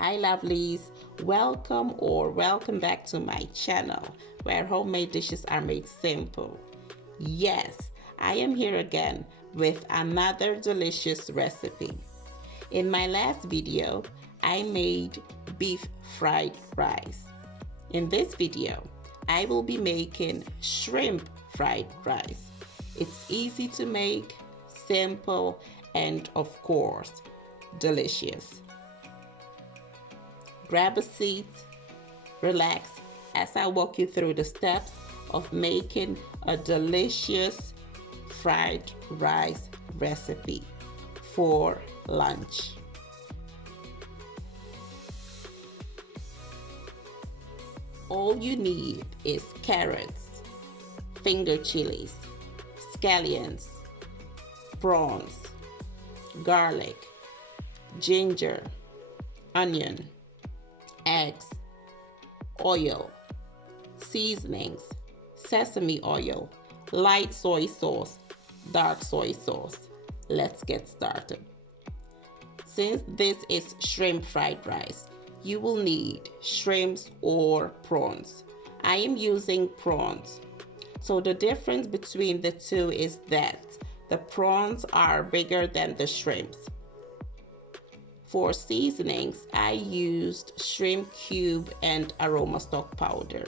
Hi lovelies, welcome back to my channel where homemade dishes are made simple. Yes, I am here again with another delicious recipe. In my last video, I made beef fried rice. In this video, I will be making shrimp fried rice. It's easy to make, simple, and of course, delicious. Grab a seat, relax as I walk you through the steps of making a delicious fried rice recipe for lunch. All you need is carrots, finger chilies, scallions, prawns, garlic, ginger, onion, eggs, oil, seasonings, sesame oil, light soy sauce, dark soy sauce. Let's get started. Since this is shrimp fried rice, you will need shrimps or prawns. I am using prawns. So the difference between the two is that the prawns are bigger than the shrimps. For seasonings, I used shrimp cube and aroma stock powder.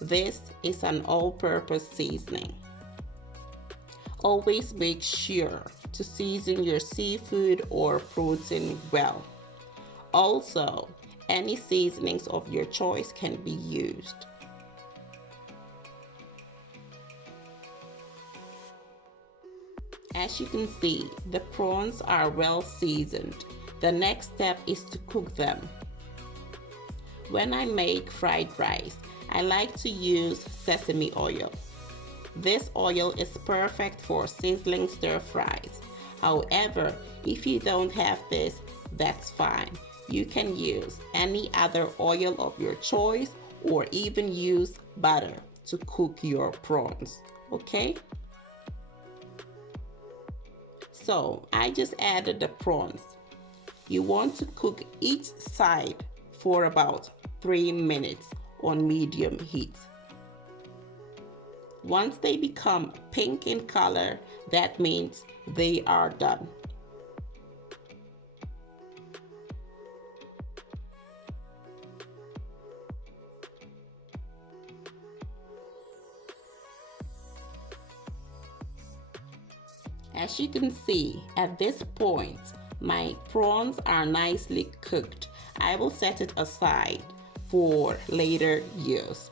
This is an all-purpose seasoning. Always make sure to season your seafood or protein well. Also, any seasonings of your choice can be used. As you can see, the prawns are well seasoned. The next step is to cook them. When I make fried rice, I like to use sesame oil. This oil is perfect for sizzling stir fries. However, if you don't have this, that's fine. You can use any other oil of your choice or even use butter to cook your prawns, okay? So I just added the prawns. You want to cook each side for about 3 minutes on medium heat. Once they become pink in color, that means they are done. As you can see, at this point, my prawns are nicely cooked. I will set it aside for later use.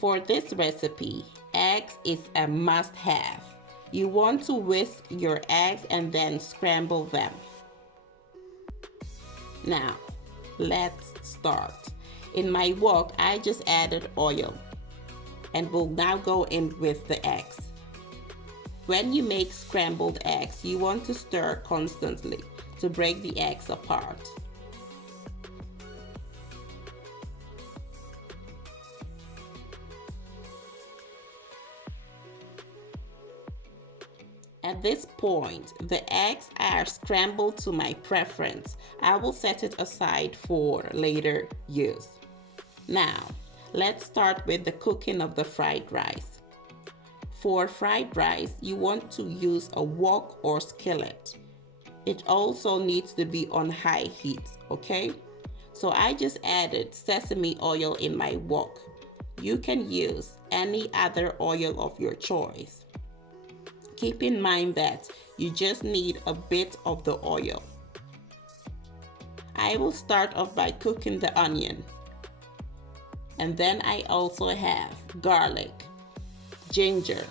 For this recipe, eggs is a must-have. You want to whisk your eggs and then scramble them. Now, let's start. In my wok, I just added oil and will now go in with the eggs. When you make scrambled eggs, you want to stir constantly to break the eggs apart. At this point, the eggs are scrambled to my preference. I will set it aside for later use. Now, let's start with the cooking of the fried rice. For fried rice, you want to use a wok or skillet. It also needs to be on high heat, okay? So I just added sesame oil in my wok. You can use any other oil of your choice. Keep in mind that you just need a bit of the oil. I will start off by cooking the onion. And then I also have garlic, ginger,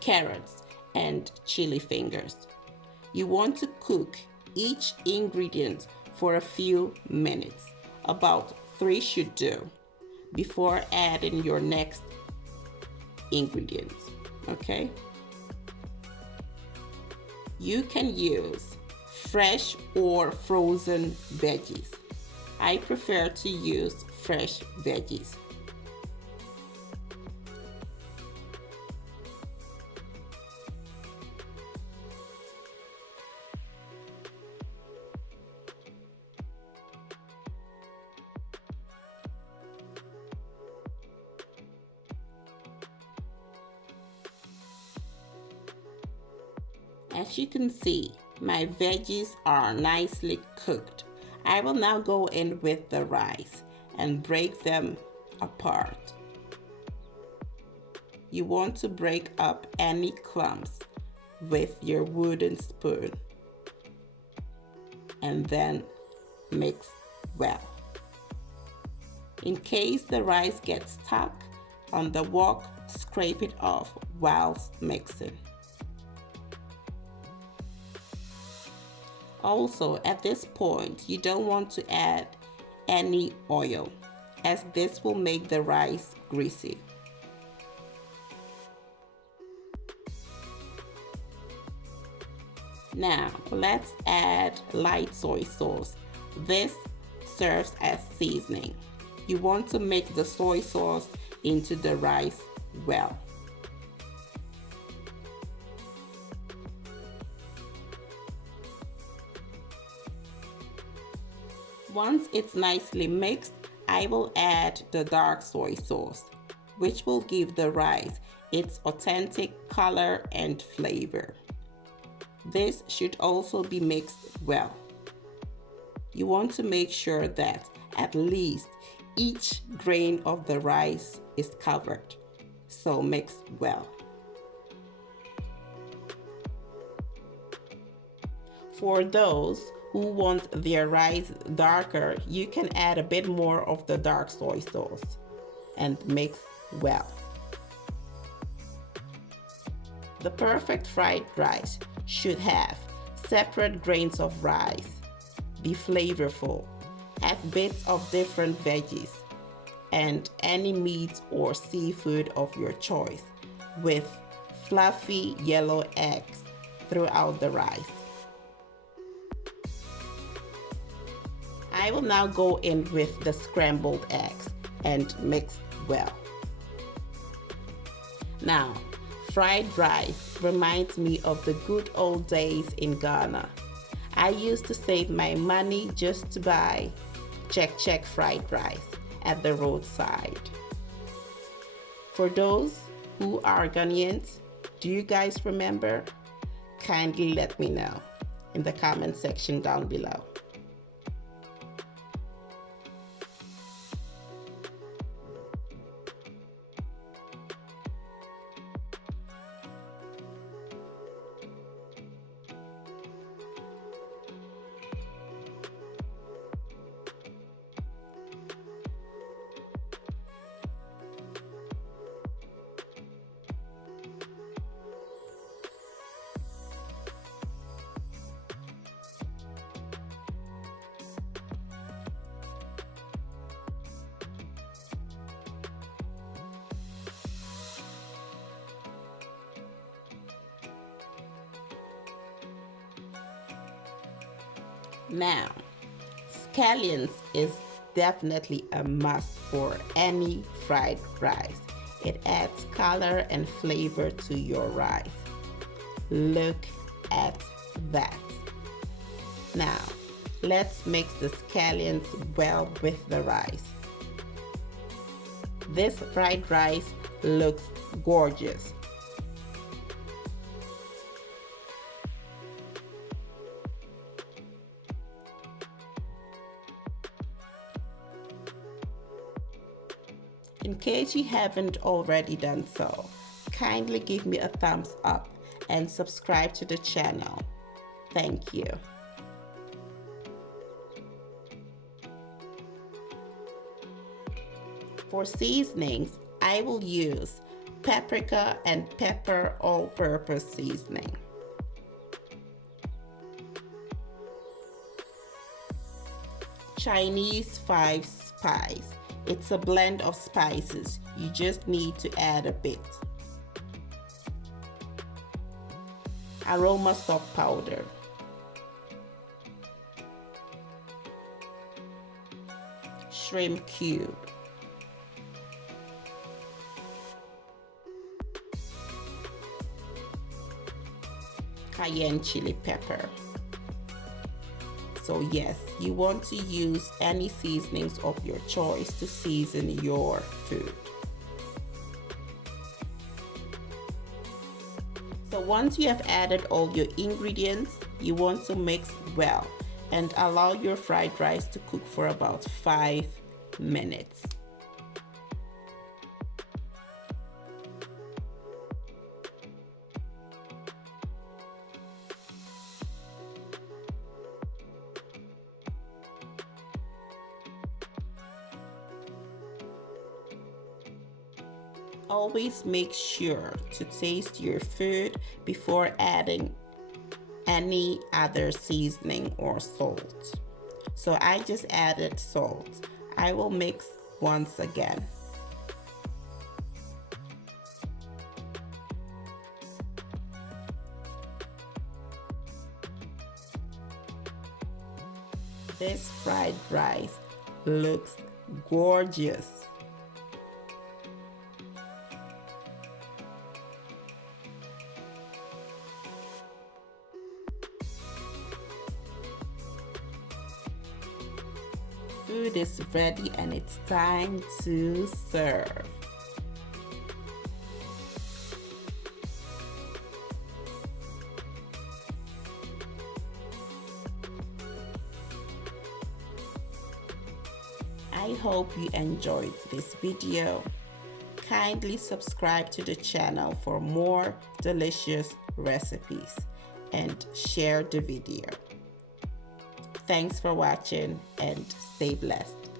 carrots, and chili fingers. You want to cook each ingredient for a few minutes, about 3 should do, before adding your next ingredients, okay? You can use fresh or frozen veggies. I prefer to use fresh veggies. As you can see, my veggies are nicely cooked. I will now go in with the rice and break them apart. You want to break up any clumps with your wooden spoon and then mix well. In case the rice gets stuck on the wok, scrape it off whilst mixing. Also, at this point, you don't want to add any oil, as this will make the rice greasy. Now, let's add light soy sauce. This serves as seasoning. You want to mix the soy sauce into the rice well. Once it's nicely mixed, I will add the dark soy sauce, which will give the rice its authentic color and flavor. This should also be mixed well. You want to make sure that at least each grain of the rice is covered, so mix well. For those who want their rice darker, you can add a bit more of the dark soy sauce and mix well. The perfect fried rice should have separate grains of rice, be flavorful, have bits of different veggies, and any meat or seafood of your choice, with fluffy yellow eggs throughout the rice. I will now go in with the scrambled eggs and mix well. Now, fried rice reminds me of the good old days in Ghana. I used to save my money just to buy check fried rice at the roadside. For those who are Ghanaians, do you guys remember? Kindly let me know in the comment section down below. Now, scallions is definitely a must for any fried rice. It adds color and flavor to your rice. Look at that. Now, let's mix the scallions well with the rice. This fried rice looks gorgeous. In case you haven't already done so, kindly give me a thumbs up and subscribe to the channel. Thank you. For seasonings, I will use paprika and pepper all-purpose seasoning. Chinese 5 spice. It's a blend of spices. You just need to add a bit. Aroma stock powder. Shrimp cube. Cayenne chili pepper. So yes, you want to use any seasonings of your choice to season your food. So once you have added all your ingredients, you want to mix well and allow your fried rice to cook for about 5 minutes. Always make sure to taste your food before adding any other seasoning or salt. So I just added salt. I will mix once again. This fried rice looks gorgeous. Food is ready and it's time to serve. I hope you enjoyed this video. Kindly subscribe to the channel for more delicious recipes and share the video. Thanks for watching and stay blessed.